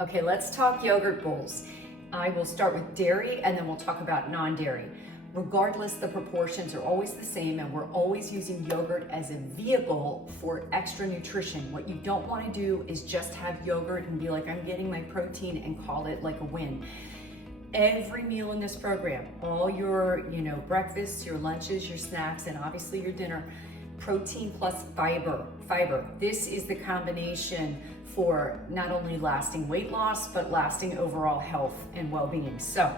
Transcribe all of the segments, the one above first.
Okay, let's talk yogurt bowls. I will start with dairy and then we'll talk about non-dairy. Regardless, the proportions are always the same and we're always using yogurt as a vehicle for extra nutrition. What you don't want to do is just have yogurt and be like, I'm getting my protein and call it like a win. Every meal in this program, all your breakfasts, your lunches, your snacks, and obviously your dinner, protein plus fiber. This is the combination for not only lasting weight loss, but lasting overall health and well-being. So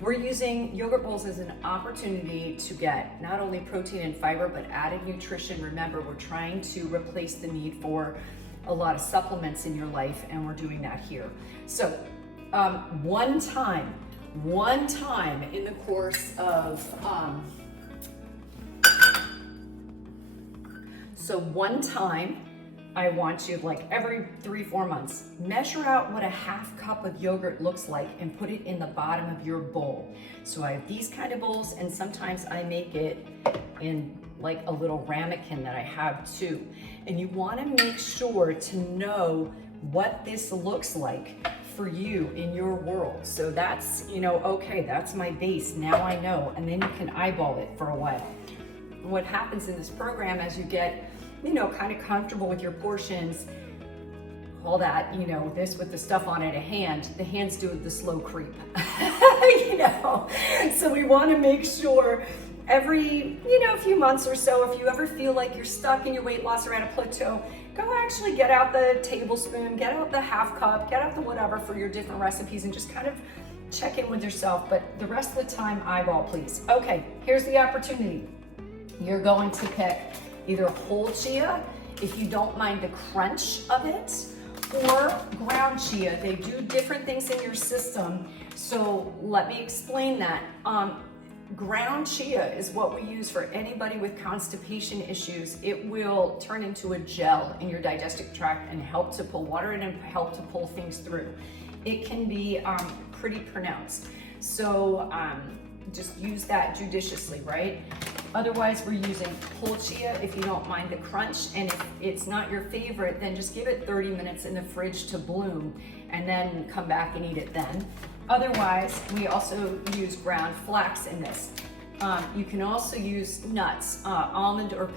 we're using yogurt bowls as an opportunity to get not only protein and fiber, but added nutrition. Remember, we're trying to replace the need for a lot of supplements in your life, and we're doing that here. So one time in the course of, one time, I want you, like every 3-4 months, measure out what a half cup of yogurt looks like and put it in the bottom of your bowl. So I have these kind of bowls, and sometimes I make it in like a little ramekin that I have too. And you want to make sure to know what this looks like for you in your world. So that's, okay, that's my base. Now I know. And then you can eyeball it for a while. What happens in this program as you get kind of comfortable with your portions, all that, this with the stuff on it, the hands do the slow creep, So we want to make sure every, few months or so, if you ever feel like you're stuck in your weight loss or at a plateau, go actually get out the tablespoon, get out the half cup, get out the whatever for your different recipes and just kind of check in with yourself. But the rest of the time, eyeball, please. Okay, here's the opportunity. You're going to pick either whole chia, if you don't mind the crunch of it, or ground chia. They do different things in your system. So let me explain that. Ground chia is what we use for anybody with constipation issues. It will turn into a gel in your digestive tract and help to pull water in and help to pull things through. It can be pretty pronounced. So just use that judiciously, right? Otherwise, we're using whole chia if you don't mind the crunch. And if it's not your favorite, then just give it 30 minutes in the fridge to bloom and then come back and eat it then. Otherwise, we also use ground flax in this. You can also use nuts, almond or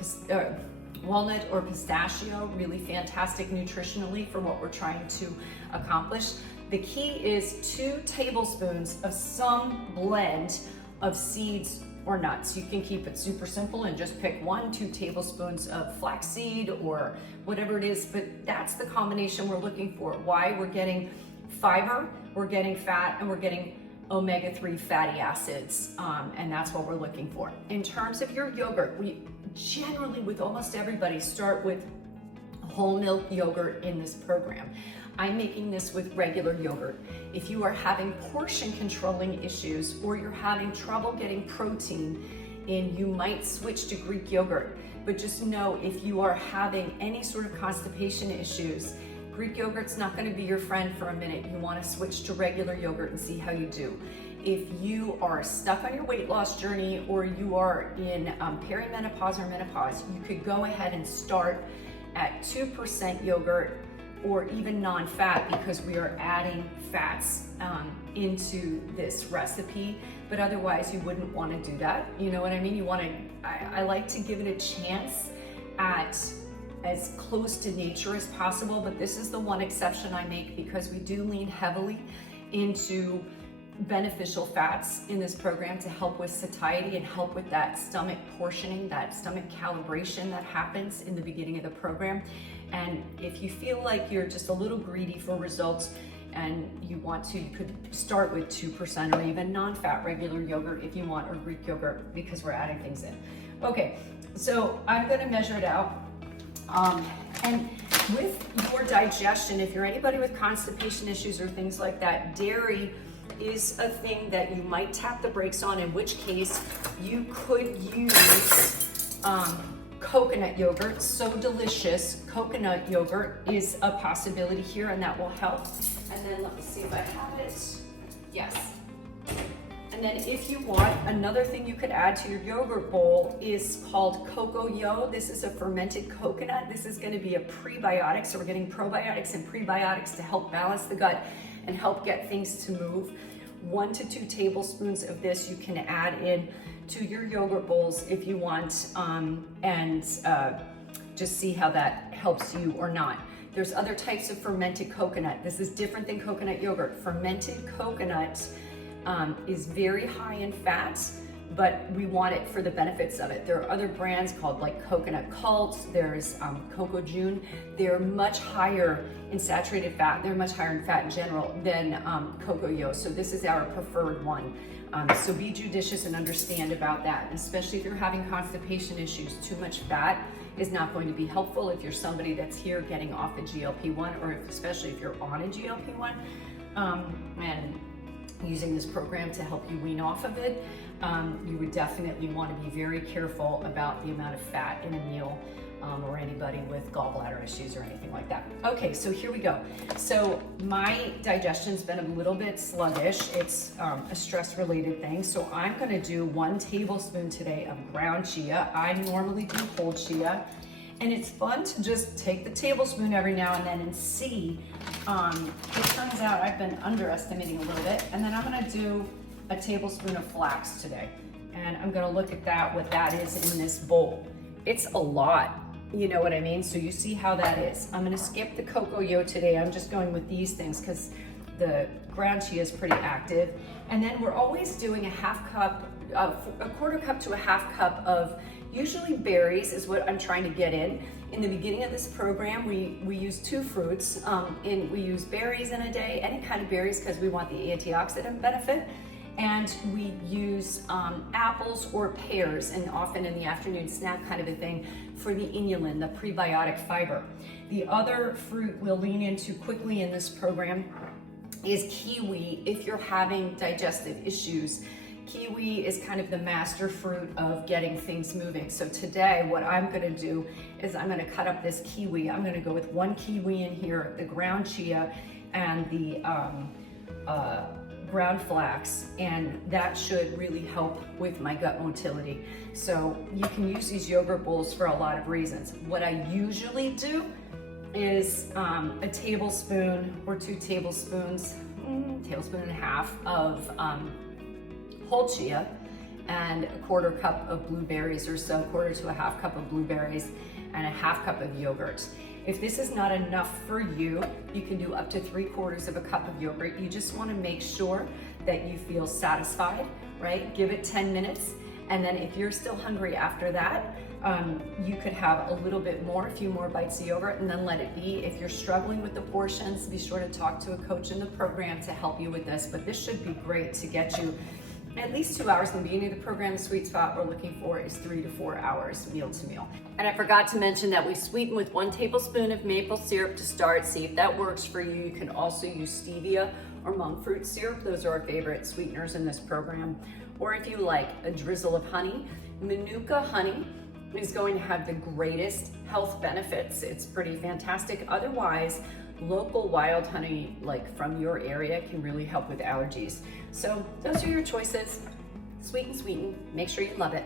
walnut or pistachio, really fantastic nutritionally for what we're trying to accomplish. The key is 2 tablespoons of some blend of seeds or nuts. You can keep it super simple and just pick 1-2 tablespoons of flaxseed or whatever it is, but that's the combination we're looking for. Why? We're getting fiber, we're getting fat, and we're getting omega-3 fatty acids, and that's what we're looking for. In terms of your yogurt, we generally, with almost everybody, start with whole milk yogurt in this program. I'm making this with regular yogurt. If you are having portion controlling issues or you're having trouble getting protein in, you might switch to Greek yogurt. But just know, if you are having any sort of constipation issues, Greek yogurt's not going to be your friend for a minute. You want to switch to regular yogurt and see how you do. If you are stuck on your weight loss journey or you are in perimenopause or menopause, you could go ahead and start at 2% yogurt or even non-fat, because we are adding fats into this recipe. But otherwise, you wouldn't want to do that. You know what I mean? I like to give it a chance at as close to nature as possible, but this is the one exception I make because we do lean heavily into beneficial fats in this program to help with satiety and help with that stomach portioning, that stomach calibration that happens in the beginning of the program. And if you feel like you're just a little greedy for results and you could start with 2% or even non-fat regular yogurt if you want, or Greek yogurt, because we're adding things in. Okay, so I'm gonna measure it out. And with your digestion, if you're anybody with constipation issues or things like that, dairy is a thing that you might tap the brakes on, in which case you could use coconut yogurt. So delicious. Coconut yogurt is a possibility here, and that will help. And then let me see if I have it. Yes. And then if you want, another thing you could add to your yogurt bowl is called cocoa. This is a fermented coconut. This is going to be a prebiotic, so we're getting probiotics and prebiotics to help balance the gut and help get things to move. 1 to 2 tablespoons of this you can add in to your yogurt bowls if you want, and just see how that helps you or not. There's other types of fermented coconut. This is different than coconut yogurt. Fermented coconut is very high in fats, but we want it for the benefits of it. There are other brands called like Coconut Cult, there's Coco June. They're much higher in saturated fat, they're much higher in fat in general than Cocoa. So this is our preferred one. So be judicious and understand about that, especially if you're having constipation issues. Too much fat is not going to be helpful if you're somebody that's here getting off a GLP-1, or especially if you're on a GLP-1 and using this program to help you wean off of it. You would definitely want to be very careful about the amount of fat in a meal, or anybody with gallbladder issues or anything like that. Okay, so here we go. So my digestion's been a little bit sluggish. It's a stress-related thing. So I'm gonna do 1 tablespoon today of ground chia. I normally do whole chia. And it's fun to just take the tablespoon every now and then and see. It turns out I've been underestimating a little bit. And then I'm gonna do a tablespoon of flax today. And I'm gonna look at that, what that is in this bowl. It's a lot, you know what I mean? So you see how that is. I'm gonna skip the cocoa today. I'm just going with these things because the ground chia is pretty active. And then we're always doing a quarter cup to a half cup of usually berries is what I'm trying to get in. In the beginning of this program, we use 2 fruits. We use berries in a day, any kind of berries, because we want the antioxidant benefit. And we use apples or pears, and often in the afternoon snack kind of a thing, for the inulin, the prebiotic fiber. The other fruit we'll lean into quickly in this program is kiwi if you're having digestive issues. Kiwi is kind of the master fruit of getting things moving. So today what I'm gonna do is I'm gonna cut up this kiwi. I'm gonna go with 1 kiwi in here, the ground chia, and the ground flax, and that should really help with my gut motility. So you can use these yogurt bowls for a lot of reasons. What I usually do is a tablespoon or 2 tablespoons, tablespoon and a half of whole chia, and a quarter cup of blueberries or so, quarter to a half cup of blueberries, and a half cup of yogurt. If this is not enough for you, you can do up to 3/4 of a cup of yogurt. You just want to make sure that you feel satisfied, right? Give it 10 minutes. And then if you're still hungry after that, you could have a little bit more, a few more bites of yogurt, and then let it be. If you're struggling with the portions, be sure to talk to a coach in the program to help you with this. But this should be great to get you at least 2 hours in the beginning of the program. The sweet spot we're looking for is 3 to 4 hours meal to meal. And I forgot to mention that we sweeten with 1 tablespoon of maple syrup to start. See if that works for you. You can also use stevia or monk fruit syrup. Those are our favorite sweeteners in this program. Or if you like, a drizzle of honey. Manuka honey is going to have the greatest health benefits. It's pretty fantastic. Otherwise, local wild honey, like from your area, can really help with allergies. So those are your choices. Sweeten, make sure you love it.